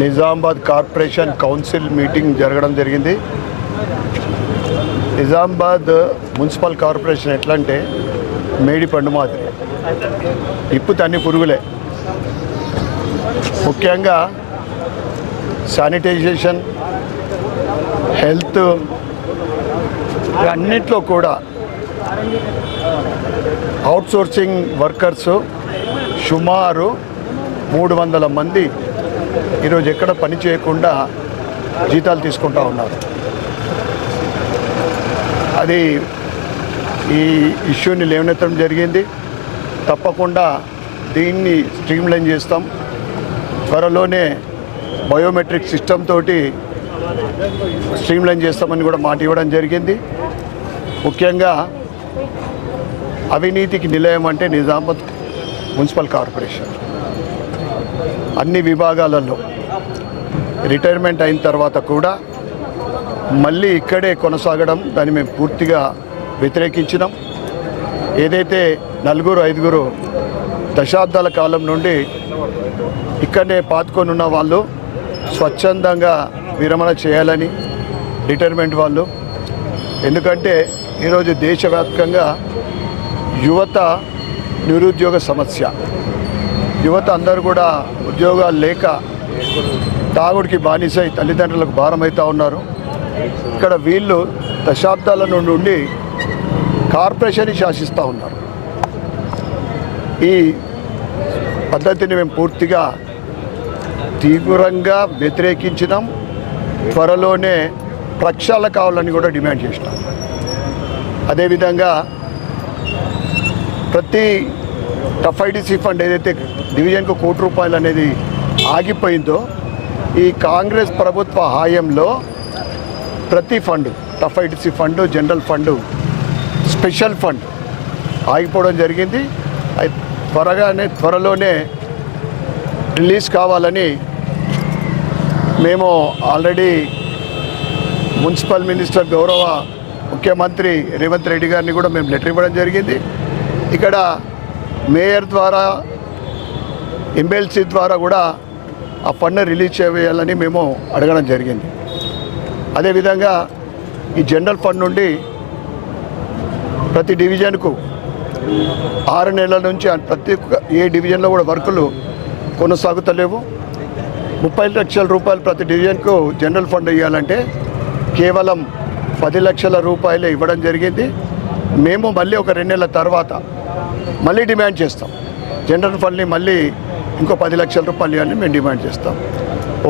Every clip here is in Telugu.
నిజామాబాద్ కార్పొరేషన్ కౌన్సిల్ మీటింగ్ జరగడం జరిగింది. నిజామాబాద్ మున్సిపల్ కార్పొరేషన్ ఎట్లా అంటే మేడి పండు మాదిరి. ఇప్పు తన్ని పురుగులే. ముఖ్యంగా శానిటైజేషన్ హెల్త్ అన్నిట్లో కూడా అవుట్సోర్సింగ్ వర్కర్స్ సుమారు మూడు వందల మంది ఈరోజు ఎక్కడ పని చేయకుండా జీతాలు తీసుకుంటా ఉన్నారు. అది ఈ ఇష్యూని లేవనెత్తడం జరిగింది. తప్పకుండా దీన్ని స్ట్రీమ్లైన్ చేస్తాం. త్వరలోనే బయోమెట్రిక్ సిస్టమ్ తోటి స్ట్రీమ్లైన్ చేస్తామని కూడా మాట ఇవ్వడం జరిగింది. ముఖ్యంగా అవినీతికి నిలయం అంటే నిజామాబాద్ మున్సిపల్ కార్పొరేషన్. అన్ని విభాగాలలో రిటైర్మెంట్ అయిన తర్వాత కూడా మళ్ళీ ఇక్కడే కొనసాగడం దాన్ని మేము పూర్తిగా వ్యతిరేకించినాం. ఏదైతే నలుగురు ఐదుగురు దశాబ్దాల కాలం నుండి ఇక్కడనే పాతుకొని ఉన్న వాళ్ళు స్వచ్ఛందంగా విరమణ చేయాలని రిటైర్మెంట్ వాళ్ళు. ఎందుకంటే ఈరోజు దేశవ్యాప్తంగా యువత నిరుద్యోగ సమస్య. యువత అందరూ కూడా ఉద్యోగాలు లేక తాగుడికి బానిసై తల్లిదండ్రులకు భారమవుతూ ఉన్నారు. ఇక్కడ వీళ్ళు దశాబ్దాల నుండి ఉండి కార్పొరేషన్ శాసిస్తూ ఉన్నారు. ఈ పద్ధతిని మేము పూర్తిగా తీవ్రంగా వ్యతిరేకించినాం. త్వరలోనే ప్రక్షాళన కావాలని కూడా డిమాండ్ చేసినాం. అదేవిధంగా ప్రతి టఫ్ టఫ్ఐడిసి ఫండ్ ఏదైతే డివిజన్కు కోటి రూపాయలు అనేది ఆగిపోయిందో ఈ కాంగ్రెస్ ప్రభుత్వ హాయంలో ప్రతి fund TUFIDC fund general fund special fund ఆగిపోవడం జరిగింది. త్వరగానే త్వరలోనే రిలీజ్ కావాలని మేము ఆల్రెడీ మున్సిపల్ మినిస్టర్ గౌరవ ముఖ్యమంత్రి రేవంత్ రెడ్డి గారిని కూడా మేము లెటర్ ఇవ్వడం జరిగింది. ఇక్కడ మేయర్ ద్వారా ఎమ్మెల్సీ ద్వారా కూడా ఆ ఫండ్ రిలీజ్ చేయాలని మేము అడగడం జరిగింది. అదేవిధంగా ఈ జనరల్ ఫండ్ నుండి ప్రతి డివిజన్కు ఆరు నెలల నుంచి ప్రతి ఒక్క- ఏ డివిజన్లో కూడా వర్కులు కొనసాగుతలేవు. ముప్పై లక్షల రూపాయలు ప్రతి డివిజన్కు జనరల్ ఫండ్ ఇవ్వాలంటే కేవలం పది లక్షల రూపాయలే ఇవ్వడం జరిగింది. మేము మళ్ళీ ఒక రెండు నెలల తర్వాత మళ్ళీ డిమాండ్ చేస్తాం. జనరల్ ఫండ్ని మళ్ళీ ఇంకో పది లక్షల రూపాయలు అని మేము డిమాండ్ చేస్తాం.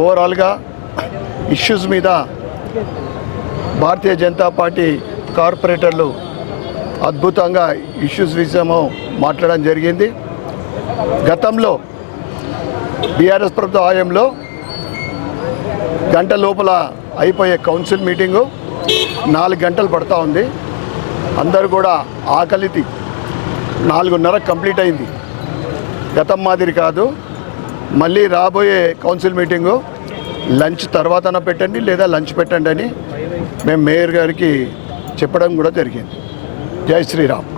ఓవరాల్గా ఇష్యూస్ మీద భారతీయ జనతా పార్టీ కార్పొరేటర్లు అద్భుతంగా ఇష్యూస్ విషయము మాట్లాడడం జరిగింది. గతంలో బీఆర్ఎస్ ప్రభుత్వ హయాంలో గంట లోపల అయిపోయే కౌన్సిల్ మీటింగు నాలుగు గంటలు పడతా ఉంది. అందరూ కూడా ఆకలితి నాలుగున్నర కంప్లీట్ అయింది. గతం మాదిరి కాదు. మళ్ళీ రాబోయే కౌన్సిల్ మీటింగు లంచ్ తర్వాతన పెట్టండి లేదా లంచ్ పెట్టండి అని మేము మేయర్ గారికి చెప్పడం కూడా జరిగింది. జై శ్రీరామ్.